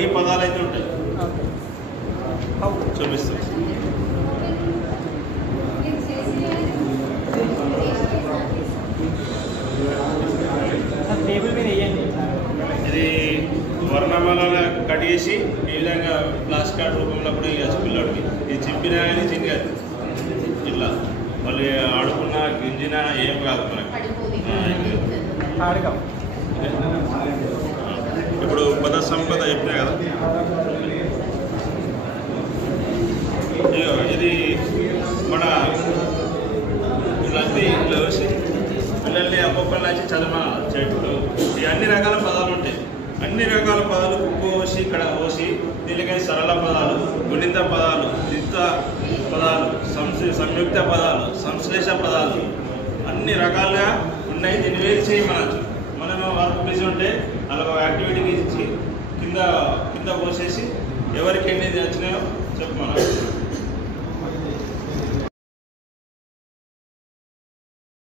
ఈ పదాలు అయితే ఉంటాయి చూపిస్తాం. ఇది వర్ణమాల కట్ చేసి ఈ విధంగా ఫ్లాష్ కార్డ్ రూపంలో కూడా ఇవ్వచ్చు పిల్లడికి. ఇది చింపినా కానీ చింగారు ఇట్లా వాళ్ళు ఆడుకున్నా గింజినా ఏం కాదు మనకి. ఇప్పుడు పద సంపద చెప్పినా కదా, ఇది మన వీళ్ళంతా ఇట్లా వేసి పిల్లల్ని అప్పప్పటి నుంచి చదివ చేయటం. ఈ అన్ని రకాల పదాలు ఉంటాయి. అన్ని రకాల పదాలు కుక్కు పోసి ఇక్కడ పోసి దీనికై సరళ పదాలు, గుణిత పదాలు, దిత్త పదాలు, సంయుక్త పదాలు, సంశ్లేష పదాలు అన్ని రకాలుగా ఉన్నాయి. దీన్ని వేరు చేయమనచ్చు. మనం వర్క్ బిజీ ఉంటే అలా యాక్టివిటీకి ఇచ్చి కింద పోసేసి ఎవరికి ఎన్ని వచ్చినాయో చెప్పమన్నా.